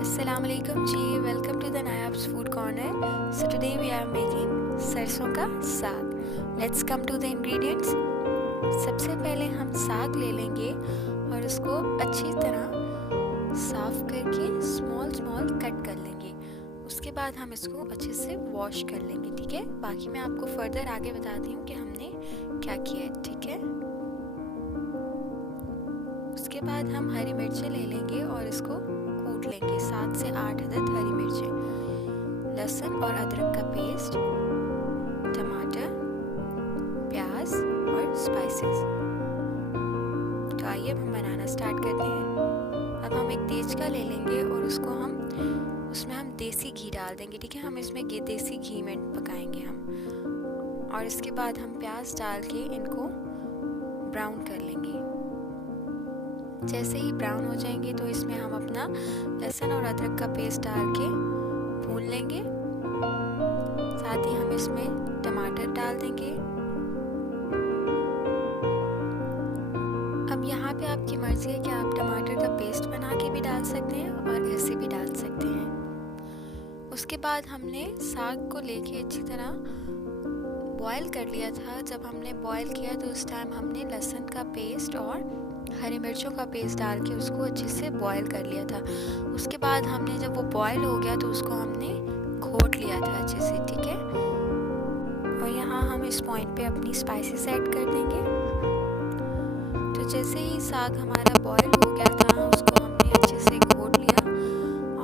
Assalamualaikum ji, welcome to the Nayab's food corner. So today we are making सरसों का साग। Let's come to the ingredients. सबसे पहले हम साग ले लेंगे और उसको अच्छी तरह साफ करके स्मॉल स्मॉल कट कर लेंगे। उसके बाद हम इसको अच्छे से वॉश कर लेंगे, ठीक है। बाकी मैं आपको फर्दर आगे बताती हूँ कि हमने क्या किया है, ठीक है। उसके बाद हम हरी मिर्चें ले लेंगे और इसको कूट लेंगे। 7 से 8 अदद हरी मिर्चें, लहसुन और अदरक का पेस्ट, टमाटर, प्याज और स्पाइसेस। तो आइए अब हम बनाना स्टार्ट करते हैं। अब हम एक तेज का ले लेंगे और उसमें हम देसी घी डाल देंगे, ठीक है। हम इसमें देसी घी में पकाएंगे हम। और इसके बाद हम प्याज डाल के इनको ब्राउन कर लेंगे। जैसे ही ब्राउन हो जाएंगे तो इसमें हम अपना लहसुन और अदरक का पेस्ट डाल के भून लेंगे। साथ ही हम इसमें टमाटर डाल देंगे। अब यहाँ पे आपकी मर्जी है कि आप टमाटर का पेस्ट बना के भी डाल सकते हैं और ऐसे भी डाल सकते हैं। उसके बाद हमने साग को लेके अच्छी तरह बॉयल कर लिया था। जब हमने बॉयल किया तो उस टाइम हमने लहसुन का पेस्ट और हरी मिर्चों का पेस्ट डाल के उसको अच्छे से बॉयल कर लिया था। उसके बाद हमने जब वो बॉयल हो गया तो उसको हमने घोट लिया था अच्छे से, ठीक है। और यहाँ हम इस पॉइंट पे अपनी स्पाइसेस ऐड कर देंगे। तो जैसे ही साग हमारा बॉयल हो गया था उसको हमने अच्छे से घोट लिया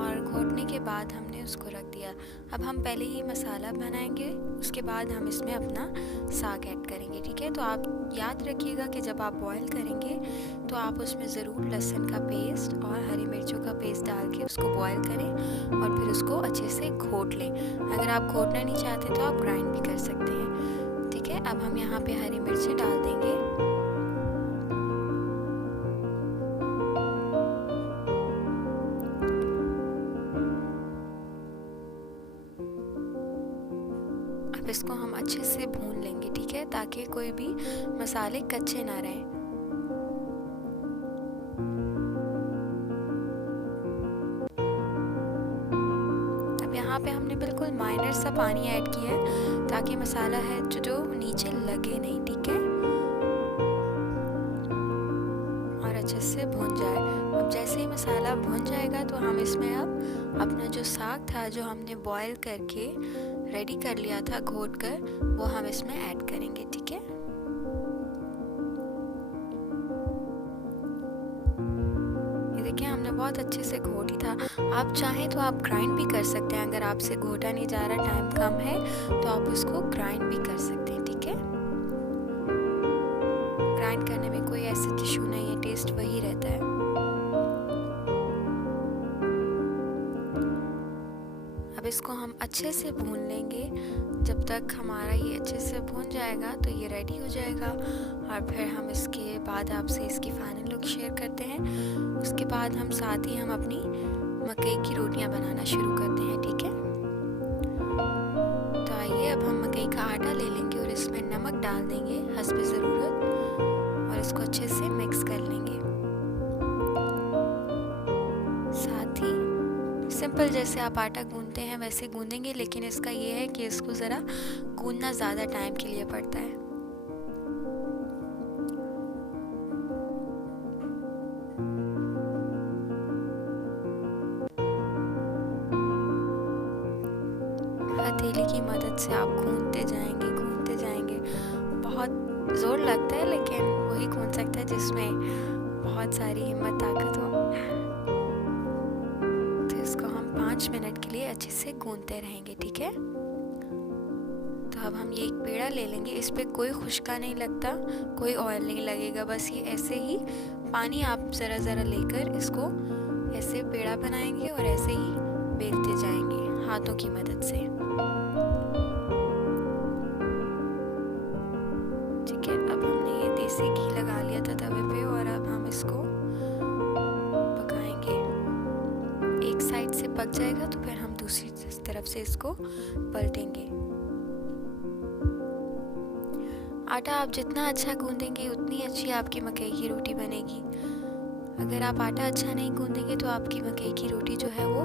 और घोटने के बाद हमने उसको रख दिया। अब हम पहले ही मसाला बनाएंगे, उसके बाद हम इसमें अपना साग ऐड करेंगे, ठीक है। तो आप याद रखिएगा कि जब आप बॉयल करेंगे तो आप उसमें ज़रूर लहसुन का पेस्ट और हरी मिर्चों का पेस्ट डाल के उसको बॉयल करें और फिर उसको अच्छे से घोट लें। अगर आप घोटना नहीं चाहते तो आप ग्राइंड भी कर सकते हैं, ठीक है। अब हम यहाँ पे हरी मिर्चें डाल देंगे। अब इसको हम अच्छे से भून लेंगे, ठीक है, ताकि कोई भी मसाले कच्चे ना रहें। अब यहाँ पे हमने बिल्कुल माइनर सा पानी ऐड किया है ताकि मसाला है जो नीचे लगे नहीं, ठीक है, और अच्छे से भून जाए। अब जैसे ही मसाला भून जाएगा तो हम इसमें अब अपना जो साग था जो हमने बॉयल करके रेडी कर लिया था घोट कर, वो हम इसमें ऐड करेंगे, ठीक है। ये देखिए हमने बहुत अच्छे से घोट लिया था। आप चाहें तो आप ग्राइंड भी कर सकते हैं। अगर आपसे घोटा नहीं जा रहा, टाइम कम है, तो आप उसको ग्राइंड भी कर सकते हैं, ठीक है। ग्राइंड करने में कोई ऐसा इशू नहीं है, टेस्ट वही रहता है। अब इसको हम अच्छे से भून लेंगे। जब तक हमारा ये अच्छे से भून जाएगा तो ये रेडी हो जाएगा और फिर हम इसके बाद आपसे इसकी फाइनल लुक शेयर करते हैं। उसके बाद हम साथ ही हम अपनी मकई की रोटियां बनाना शुरू करते हैं, ठीक है। तो आइए अब हम मकई का आटा ले लेंगे और इसमें नमक डाल देंगे हस्बे ज़रूरत और इसको अच्छे से मिक्स कर लेंगे। साथ ही सिंपल जैसे आप आटा गूंदते हैं वैसे गूंदेंगे, लेकिन इसका ये है कि इसको ज़रा गूंदना ज़्यादा टाइम के लिए पड़ता है। हथेली की मदद से आप गूंदते जाएंगे। बहुत ज़ोर लगता है, लेकिन वही गूंद सकता है जिसमें बहुत सारी हिम्मत ताकत हो। 5 मिनट के लिए अच्छे से गूंदते रहेंगे, ठीक है। तो अब हम ये एक पेड़ा ले लेंगे। इस पे कोई खुशका नहीं लगता, कोई ऑयल नहीं लगेगा, बस ये ऐसे ही पानी आप ज़रा ज़रा लेकर इसको ऐसे पेड़ा बनाएंगे और ऐसे ही बेलते जाएंगे हाथों की मदद से, ठीक है। अब हमने ये देसी घी लगा लिया था तवे पे और अब हम इसको एक साइड से पक जाएगा तो फिर हम दूसरी तरफ से इसको पलटेंगे। आटा आप जितना अच्छा गूंदेंगे उतनी अच्छी आपकी मकई की रोटी बनेगी। अगर आप आटा अच्छा नहीं गूंदेंगे तो आपकी मकई की रोटी जो है वो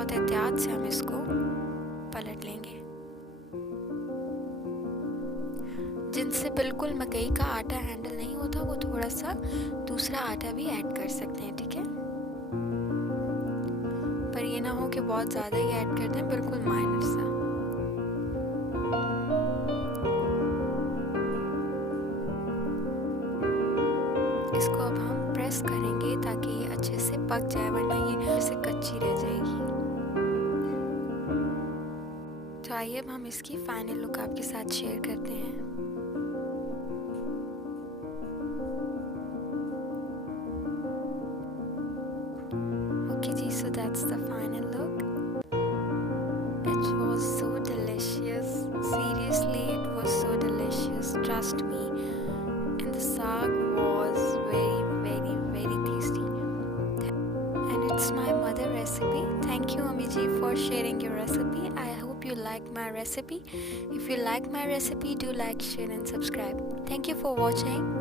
बहुत एहतियात से हम इसको पलट लेंगे। जिनसे बिल्कुल मकई का आटा हैंडल नहीं होता वो थोड़ा सा दूसरा आटा भी ऐड कर सकते हैं, ठीक है। पर ये ना हो कि बहुत ज़्यादा ही ऐड कर दें, बिल्कुल माइनर सा। इसको अब हम प्रेस करेंगे ताकि ये अच्छे से पक जाए, वरना ये ऐसे कच्ची रह जाएगी। तो आइए अब हम इसकी फाइनल लुक आपके साथ शेयर करते हैं। ओके जी, so that's the final look. It was so delicious. Seriously, it was so delicious. Trust me. And the saag was very, very, very tasty. And it's my mother recipe. Thank you, Ami ji, for sharing your recipe. I hope you liked my recipe. If you like my recipe, do like, share, and subscribe. Thank you for watching.